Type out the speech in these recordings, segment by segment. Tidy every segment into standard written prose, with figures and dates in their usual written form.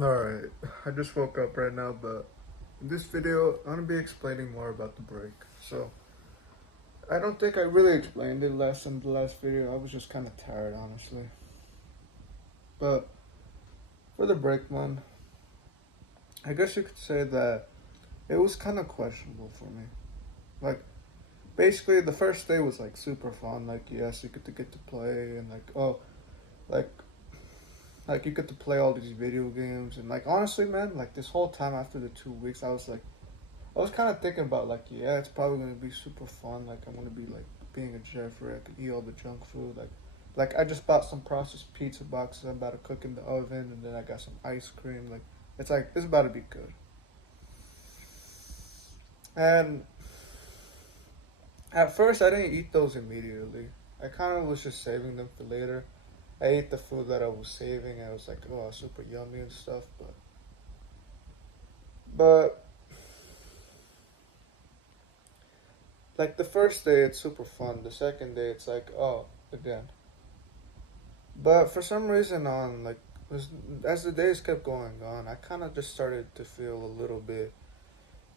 Alright, I just woke up right now, but in this video, I'm gonna be explaining more about the break. So, I don't think I really explained it less in the last video. I was just kind of tired, honestly. But for the break one, I guess you could say that it was kind of questionable for me. Like, basically, the first day was like super fun. Like, yes, you get to play, and like like you get to play all these video games, and like honestly, man, like this whole time after the 2 weeks, I was kind of thinking about like, yeah, it's probably gonna be super fun. Like, I'm gonna be like being a Jeffrey. I could eat all the junk food. Like I just bought some processed pizza boxes. I'm about to cook in the oven, and then I got some ice cream. It's about to be good. And at first, I didn't eat those immediately. I kind of was just saving them for later. I ate the food that I was saving. I was like, oh, super yummy and stuff. But like the first day, it's super fun. The second day, it's like, oh, again. But for some reason, as the days kept going on, I kind of just started to feel a little bit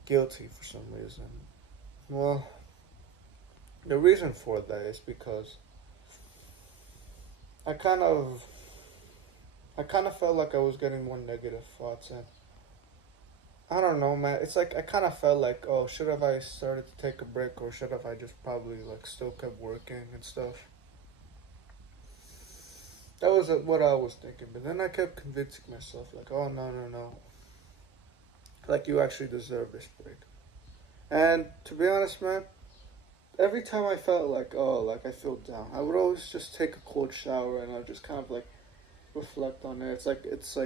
guilty for some reason. Well, the reason for that is because I kind of I kind of felt like I was getting more negative thoughts, and I don't know, man. It's like I kind of felt like, oh, should have I started to take a break, or should have I just probably like still kept working and stuff? That was what I was thinking, but then I kept convincing myself, like, oh, no, no, no, like you actually deserve this break. And to be honest, man, every time I felt like, oh, like I feel down, I would always just take a cold shower and I would just kind of like reflect on it. It's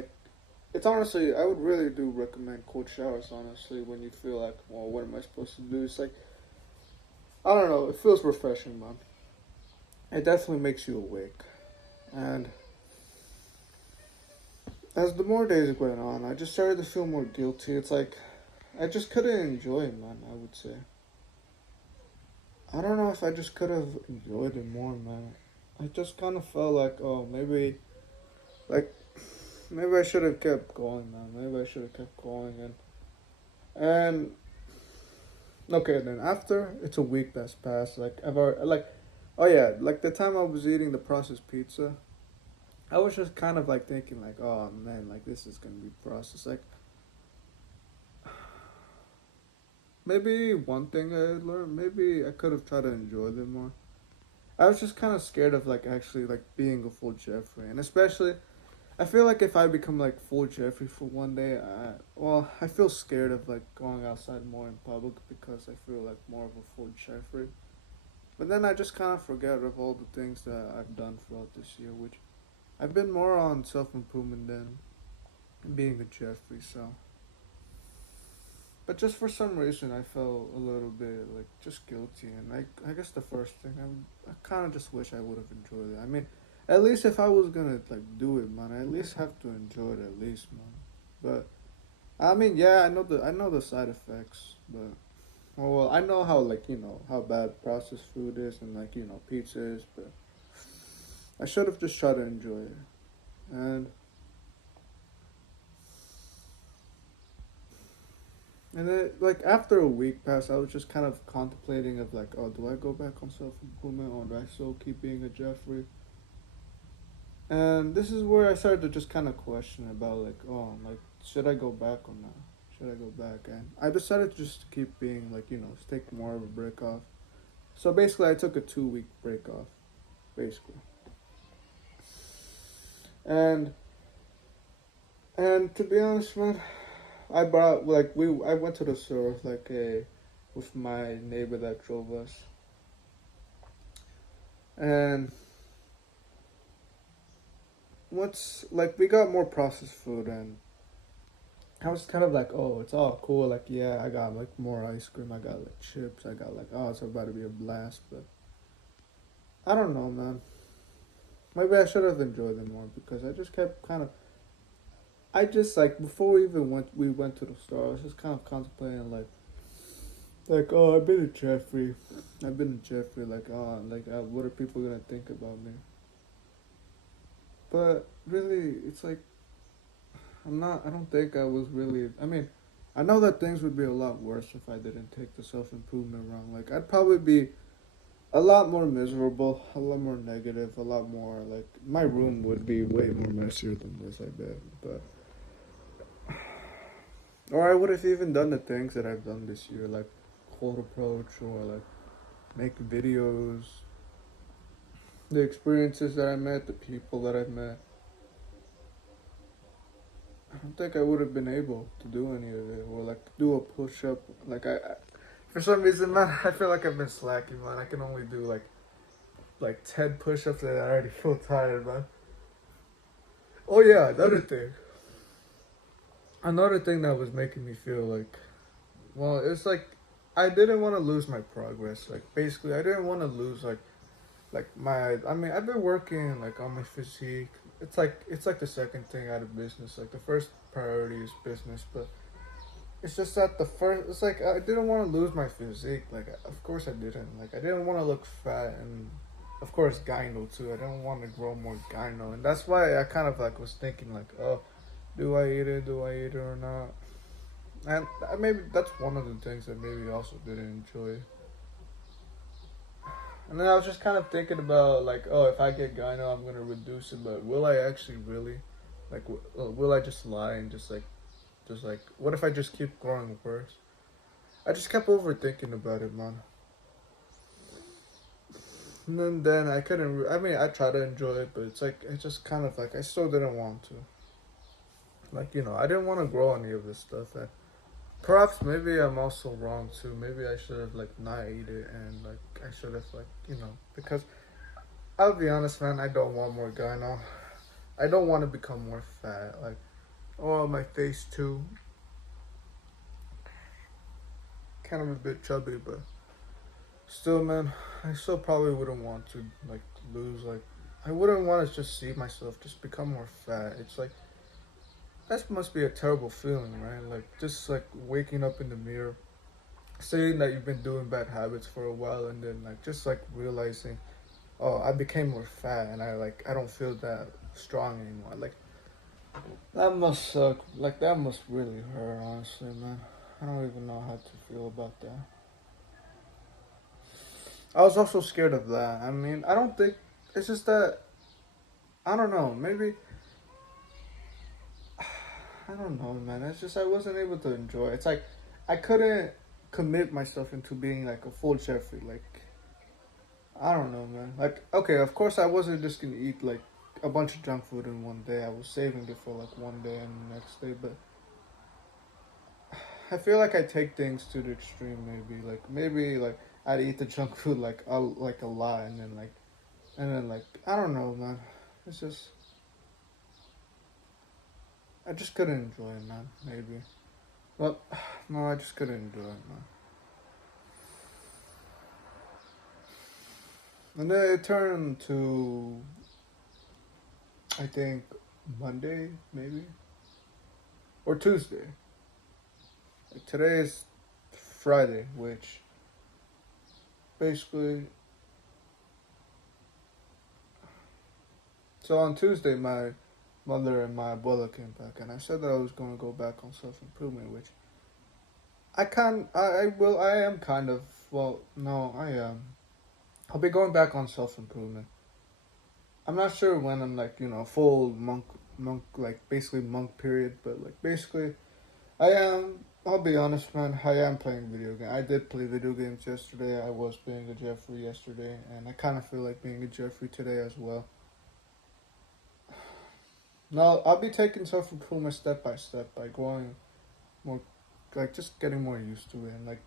honestly, I would really do recommend cold showers, honestly, when you feel like, well, what am I supposed to do? It's like, I don't know, it feels refreshing, man. It definitely makes you awake. And as the more days went on, I just started to feel more guilty. It's like, I just couldn't enjoy it, man, I would say. I don't know if I just could have enjoyed it more, man. I just kind of felt like, oh, like, maybe I should have kept going, man. Maybe I should have kept going, and okay, then after it's a week that's passed, like I've already, like, oh yeah, like the time I was eating the processed pizza, I was just kind of like thinking, like, oh man, like this is gonna be processed. Like, maybe one thing I learned, maybe I could have tried to enjoy them more. I was just kind of scared of like actually like being a full Jeffrey, and especially I feel like if I become like full Jeffrey for one day, I feel scared of like going outside more in public because I feel like more of a full Jeffrey. But then I just kind of forget of all the things that I've done throughout this year, which I've been more on self improvement than being a Jeffrey. So, but just for some reason, I felt a little bit like just guilty, and I guess the first thing I kind of just wish I would have enjoyed it. I mean, at least if I was gonna like do it, man, I at least have to enjoy it at least, man. But I mean, yeah, I know the side effects, but well, I know how like how bad processed food is and like pizza is, but I should have just tried to enjoy it. And then like after a week passed, I was just kind of contemplating of like, oh, do I go back on self improvement or do I still keep being a Jeffrey? And this is where I started to just kind of question about like, oh, like should I go back or not? Should I go back? And I decided to just keep being like take more of a break off. So basically, I took a 2 week break off, basically. And and to be honest, man, I went to the store with my neighbor that drove us, and once like we got more processed food, and I was kind of like, oh, it's all cool, like yeah, I got like more ice cream, I got like chips, I got like, oh, it's about to be a blast, but I don't know, man. Maybe I should have enjoyed it more because I just kept kind of. I just like before we went to the store. I was just kind of contemplating like, oh, I've been a Jeffrey. Like, oh, like, what are people gonna think about me? But really, it's like I don't think I was really. I mean, I know that things would be a lot worse if I didn't take the self improvement route. Like, I'd probably be a lot more miserable, a lot more negative, a lot more like my room would be way more messier than this, I bet. But or I would have even done the things that I've done this year, like cold approach or like make videos, the experiences that I met, the people that I've met. I don't think I would have been able to do any of it or like do a push up. Like for some reason, man, I feel like I've been slacking, man. I can only do like 10 push ups and I already feel tired, man. Oh yeah, another thing that was making me feel like, well, it's like I didn't want to lose my progress. Like basically, I didn't want to lose like my. I mean, I've been working like on my physique. It's like the second thing out of business. Like the first priority is business, but it's just that the first. It's like I didn't want to lose my physique. Like of course I didn't. Like I didn't want to look fat and. Of course, gyno too. I didn't want to grow more gyno, and that's why I kind of like was thinking like, oh, do I eat it? Do I eat it or not? And maybe that's one of the things that maybe also didn't enjoy. And then I was just kind of thinking about like, oh, if I get gyno, I'm gonna reduce it, but will I actually really, like, will I just lie and just like, what if I just keep growing worse? I just kept overthinking about it, man. And then I couldn't. I mean, I tried to enjoy it, but it's like it just kind of like I still didn't want to. Like I didn't want to grow any of this stuff. And perhaps maybe I'm also wrong too. Maybe I should have like not ate it and like I should have like because I'll be honest, man. I don't want more gyno. I don't want to become more fat. Like, oh, my face too. Kind of a bit chubby, but still, man. I still probably wouldn't want to like lose. Like, I wouldn't want to just see myself just become more fat. It's like that must be a terrible feeling, right? Like just like waking up in the mirror, saying that you've been doing bad habits for a while, and then like just like realizing, oh, I became more fat, and I don't feel that strong anymore. Like that must suck. Like that must really hurt, honestly, man. I don't even know how to feel about that. I was also scared of that. I mean, I don't think it's just that I don't know. Maybe I don't know, man. It's just I wasn't able to enjoy it. It's like I couldn't commit myself into being like a full Jeffrey. Like I don't know, man. Like okay, of course I wasn't just gonna eat like a bunch of junk food in one day. I was saving it for like one day and the next day, but I feel like I take things to the extreme. Maybe like I'd eat the junk food like a lot, and then I don't know, man. It's just I just couldn't enjoy it, man. Maybe, but no, I just couldn't enjoy it, man. And then it turned to I think Monday maybe or Tuesday. Like today is Friday, which basically so on Tuesday my mother and my abuela came back, and I said that I was going to go back on self improvement, which I am kind of, well, no, I am. I'll be going back on self improvement. I'm not sure when I'm like, full like basically monk period, but like basically, I am, I'll be honest, man, I am playing video games. I did play video games yesterday. I was being a Jeffrey yesterday, and I kind of feel like being a Jeffrey today as well. No, I'll be taking self improvement step by step by growing more, like just getting more used to it. And like,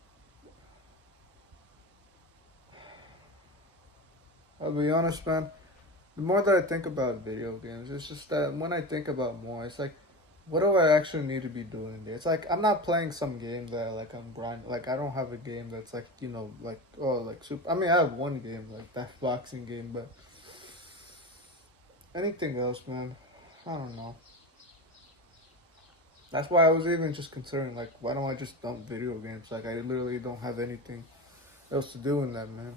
I'll be honest, man, the more that I think about video games, it's just that when I think about more, it's like, what do I actually need to be doing there? It's like I'm not playing some game that like I'm grinding. Like I don't have a game that's like like like super. I mean I have one game like that boxing game, but anything else, man, I don't know. That's why I was even just considering like why don't I just dump video games? Like I literally don't have anything else to do in that, man.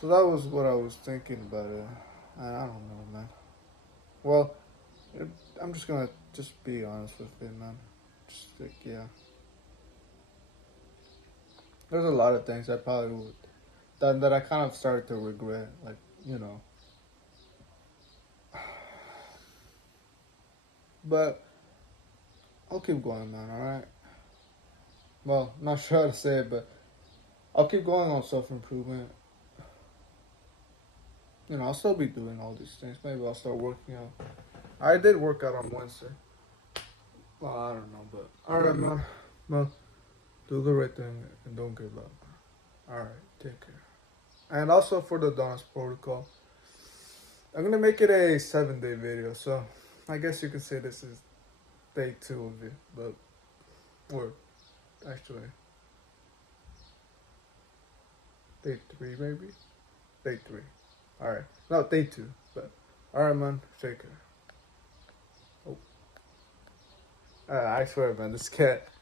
So that was what I was thinking about it. I don't know, man. Well, I'm just gonna just be honest with it, man. Just like, yeah. There's a lot of things I probably would that I kind of started to regret, like, you know. But I'll keep going, man. All right. Well, not sure how to say it, but I'll keep going on self improvement. You know, I'll still be doing all these things. Maybe I'll start working out. I did work out on Wednesday. Well, I don't know, but alright, man. Well, do the right thing and don't give up. Alright, take care. And also for the Don's protocol, I'm gonna make it a 7-day video. So I guess you could say this is day 2 of it, but or actually day 3 maybe. Day 3. Alright, no, day 2. But alright, man. Take care. Oh, I swear, man, this cat.